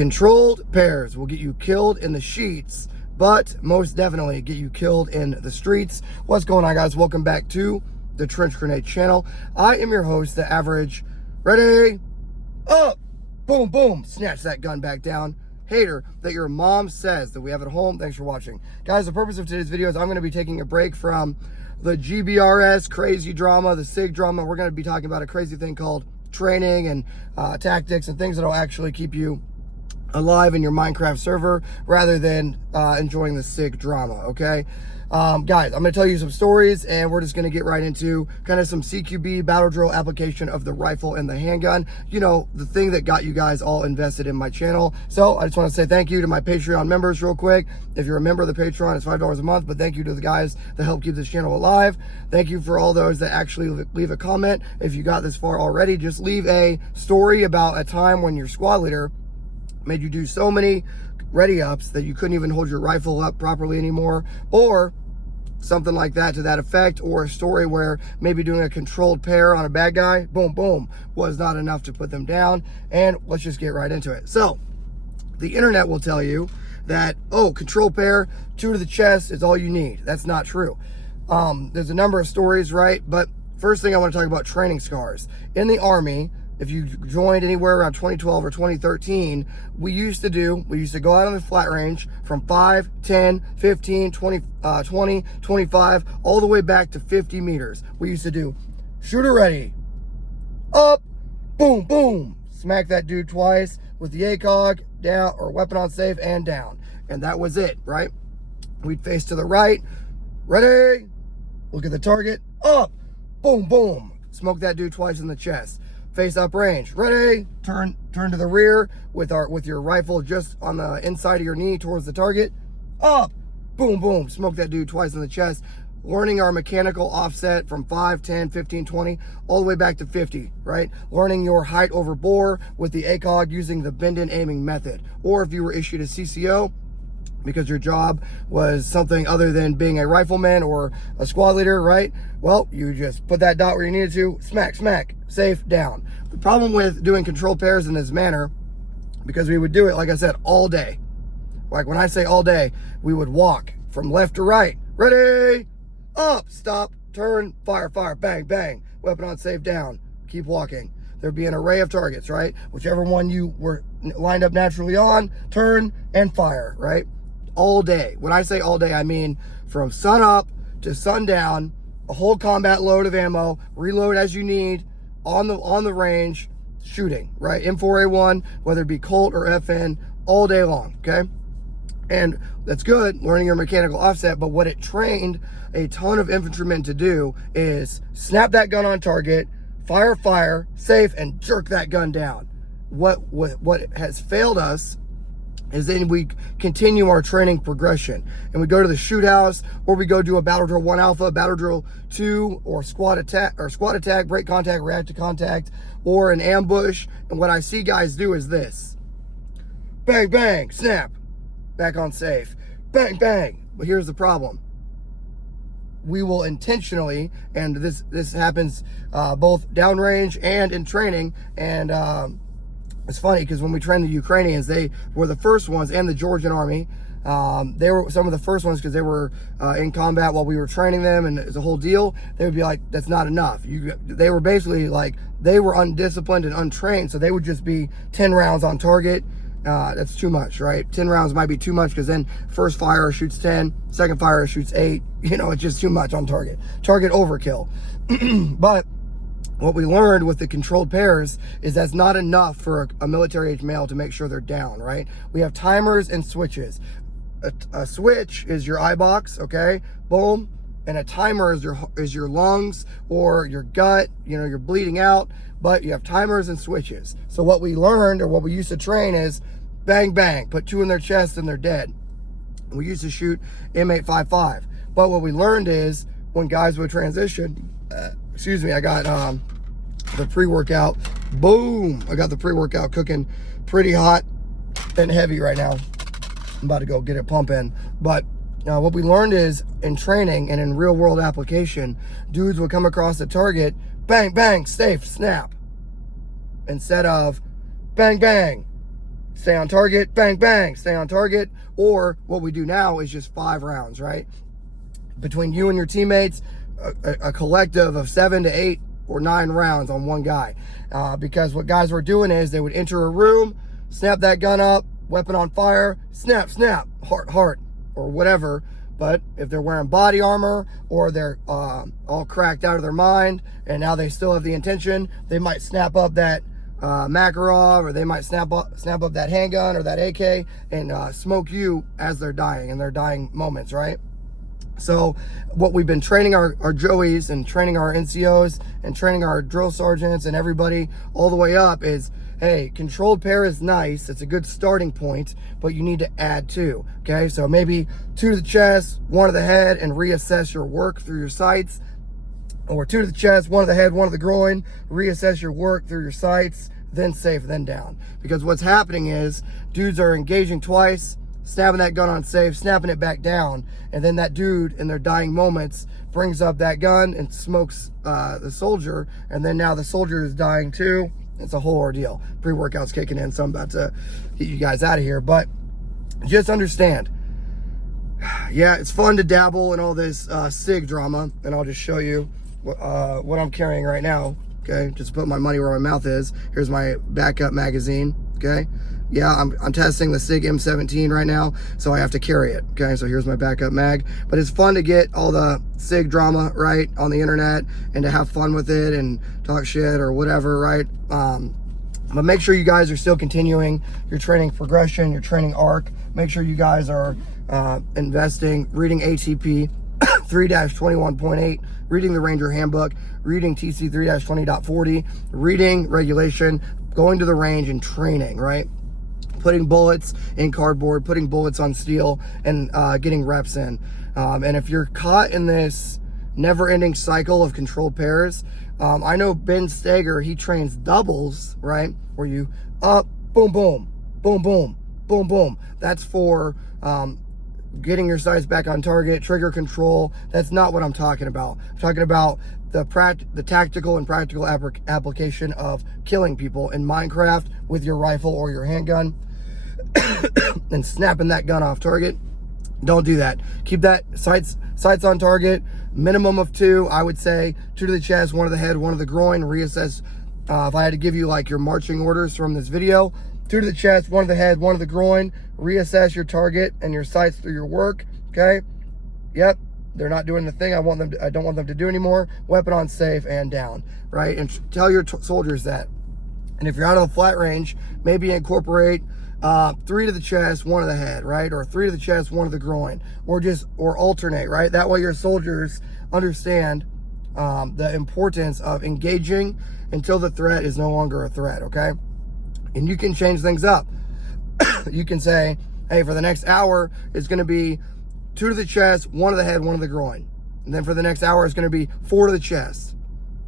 Controlled pairs will get you killed in the sheets, but most definitely get you killed in the streets. What's going on, guys? Welcome back to the Trench Grenade channel. I am your host, the average. Ready? Up! Boom, boom. Snatch that gun back down. Hater that your mom says that we have at home. Thanks for watching. Guys, the purpose of today's video is I'm going to be taking a break from the GBRS crazy drama, the SIG drama. We're going to be talking about a crazy thing called training and tactics and things that will actually keep you alive in your Minecraft server rather than enjoying the SIG drama, okay? Guys, I'm going to tell you some stories, and we're just going to get right into kind of some CQB battle drill application of the rifle and the handgun. You know, the thing that got you guys all invested in my channel. So I just want to say thank you to my Patreon members real quick. If you're a member of the Patreon, it's $5 a month, but thank you to the guys that help keep this channel alive. Thank you for all those that actually leave a comment. If you got this far already, just leave a story about a time when your squad leader made you do so many ready ups that you couldn't even hold your rifle up properly anymore, or something like that to that effect, or a story where maybe doing a controlled pair on a bad guy, boom, boom, was not enough to put them down. And let's just get right into it. So the internet will tell you that, oh, control pair, 2 to the chest is all you need. That's not true. There's a number of stories, right? But first thing I want to talk about training scars. In the Army, if you joined anywhere around 2012 or 2013, we used to go out on the flat range from 5, 10, 15, 20, 25, all the way back to 50 meters. We used to do shooter ready, up, boom, boom, smack that dude twice with the ACOG, down, or weapon on safe and down. And that was it, right? We'd face to the right, ready, look at the target, up, boom, boom, smoke that dude twice in the chest. Face up range, ready, turn to the rear with your rifle just on the inside of your knee towards the target, up, boom, boom, smoke that dude twice in the chest. Learning our mechanical offset from 5, 10, 15, 20, all the way back to 50, right? Learning your height over bore with the ACOG using the bend-in aiming method. Or if you were issued a CCO, because your job was something other than being a rifleman or a squad leader, right? Well, you just put that dot where you needed to, smack, smack, safe, down. The problem with doing control pairs in this manner, because we would do it, like I said, all day. Like when I say all day, we would walk from left to right, ready, up, stop, turn, fire, fire, bang, bang, weapon on safe, down, keep walking. There'd be an array of targets, right? Whichever one you were lined up naturally on, turn and fire, right? All day. When I say all day, I mean from sun up to sundown, a whole combat load of ammo, reload as you need, on the range, shooting, right? M4A1, whether it be Colt or FN, all day long, okay? And that's good, learning your mechanical offset, but what it trained a ton of infantrymen to do is snap that gun on target, fire, fire, safe, and jerk that gun down. What has failed us is then we continue our training progression and we go to the shoot house, or we go do a battle drill 1 alpha, battle drill 2, or squad attack, break contact, react to contact, or an ambush. And what I see guys do is this: bang, bang, snap, back on safe, bang, bang. But here's the problem. We will intentionally, and this happens both downrange and in training, and it's funny because when we trained the Ukrainians, they were the first ones, and the Georgian army, they were some of the first ones because they were in combat while we were training them, and it's a whole deal. They would be like, that's not enough. They were basically like, they were undisciplined and untrained, so they would just be 10 rounds on target. That's too much, right? 10 rounds might be too much because then first fire shoots 10, second fire shoots 8. You know, it's just too much on target. Target overkill. But what we learned with the controlled pairs is that's not enough for a military-age male to make sure they're down, right? We have timers and switches. A switch is your eye box, okay? Boom. And a timer is your lungs or your gut. You know, you're bleeding out, but you have timers and switches. So what we learned, or what we used to train, is bang, bang, put 2 in their chest and they're dead. We used to shoot M855. But what we learned is when guys would transition, excuse me, I got the pre-workout. Boom! I got the pre-workout cooking pretty hot and heavy right now. I'm about to go get it pumping. But what we learned is in training and in real world application, dudes would come across the target, bang, bang, safe, snap. Instead of bang, bang, stay on target, bang, bang, stay on target. Or what we do now is just 5 rounds, right? Between you and your teammates, a collective of 7 to 8 or 9 rounds on one guy. Because what guys were doing is they would enter a room, snap that gun up, weapon on fire, snap, snap, heart, or whatever. But if they're wearing body armor or they're all cracked out of their mind and now they still have the intention, they might snap up that Makarov, or they might snap up that handgun or that AK and smoke you as they're dying, in their dying moments, right? So what we've been training our Joeys and training our NCOs and training our drill sergeants and everybody all the way up is, hey, controlled pair is nice. It's a good starting point, but you need to add 2, okay? So maybe 2 to the chest, 1 to the head, and reassess your work through your sights. Or 2 to the chest, 1 to the head, 1 to the groin, reassess your work through your sights, then safe, then down. Because what's happening is dudes are engaging twice, snapping that gun on safe, snapping it back down, and then that dude in their dying moments brings up that gun and smokes the soldier, and then now the soldier is dying too. It's a whole ordeal. Pre-workout's kicking in, so I'm about to get you guys out of here. But just understand, yeah, it's fun to dabble in all this SIG drama, and I'll just show you what I'm carrying right now, okay? Just put my money where my mouth is. Here's my backup magazine, okay? Yeah, I'm testing the SIG M17 right now, so I have to carry it, okay? So here's my backup mag. But it's fun to get all the SIG drama, right, on the internet and to have fun with it and talk shit or whatever, right? But make sure you guys are still continuing your training progression, your training arc. Make sure you guys are investing, reading ATP 3-21.8, reading the Ranger Handbook, reading TC 3-20.40, reading regulation, going to the range and training, right? Putting bullets in cardboard, putting bullets on steel, and getting reps in. And if you're caught in this never-ending cycle of controlled pairs, I know Ben Steger, he trains doubles, right? Where you up, boom, boom, boom, boom, boom, boom. That's for getting your sights back on target, trigger control. That's not what I'm talking about. I'm talking about the tactical and practical application of killing people in Minecraft with your rifle or your handgun and snapping that gun off target. Don't do that. Keep that sights on target, minimum of 2. I would say 2 to the chest, 1 to the head, 1 to the groin. Reassess. If I had to give you like your marching orders from this video, 2 to the chest, 1 to the head, 1 to the groin. Reassess your target and your sights through your work. Okay. Yep. They're not doing the thing I don't want them to do anymore. Weapon on safe and down, right? And tell your soldiers that. And if you're out of the flat range, maybe incorporate 3 to the chest, 1 to the head, right? Or 3 to the chest, 1 to the groin, or alternate, right? That way your soldiers understand the importance of engaging until the threat is no longer a threat, okay? And you can change things up. You can say, hey, for the next hour, it's going to be 2 to the chest, 1 to the head, 1 to the groin. And then for the next hour, it's going to be 4 to the chest.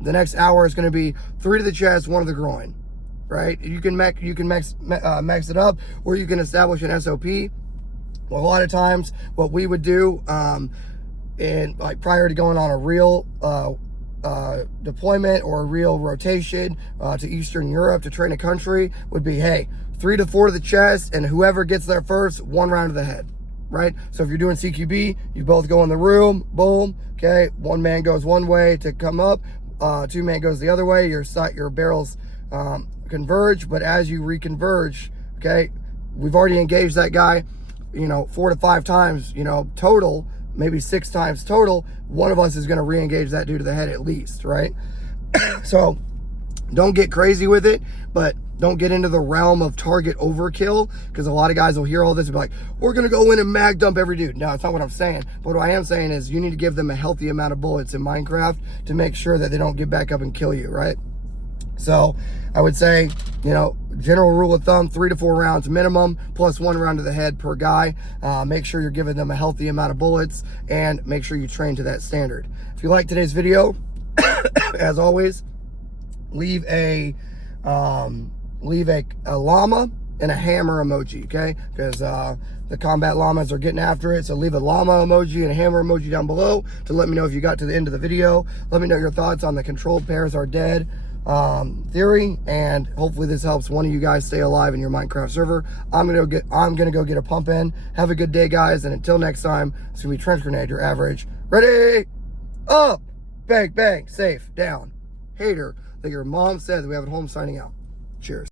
The next hour is going to be 3 to the chest, 1 to the groin, right? You can max it up, or you can establish an SOP. Well, a lot of times, what we would do, and like prior to going on a real deployment or a real rotation to Eastern Europe to train a country, would be, hey, 3 to 4 to the chest, and whoever gets there first, 1 round to the head. Right? So if you're doing CQB, you both go in the room, boom, okay, 1 man goes one way to come up, 2 man goes the other way, your barrels converge, but as you reconverge, okay, we've already engaged that guy, 4 to 5 times, total, maybe 6 times total. One of us is going to re-engage that dude to the head at least, right? So don't get crazy with it, but don't get into the realm of target overkill, because a lot of guys will hear all this and be like, we're going to go in and mag dump every dude. No, that's not what I'm saying. But what I am saying is you need to give them a healthy amount of bullets in Minecraft to make sure that they don't get back up and kill you, right? So I would say, general rule of thumb, 3 to 4 rounds minimum, plus 1 round to the head per guy. Make sure you're giving them a healthy amount of bullets, and make sure you train to that standard. If you like today's video, as always, leave a llama and a hammer emoji, okay? Because the combat llamas are getting after it. So leave a llama emoji and a hammer emoji down below to let me know if you got to the end of the video. Let me know your thoughts on the controlled pairs are dead theory, and hopefully this helps one of you guys stay alive in your Minecraft server. I'm gonna go get a pump in. Have a good day, guys, and until next time, it's gonna be Trench Grenade, your average. Ready, up, bang, bang, safe, down. Hater that your mom said that we have at home, signing out. Cheers.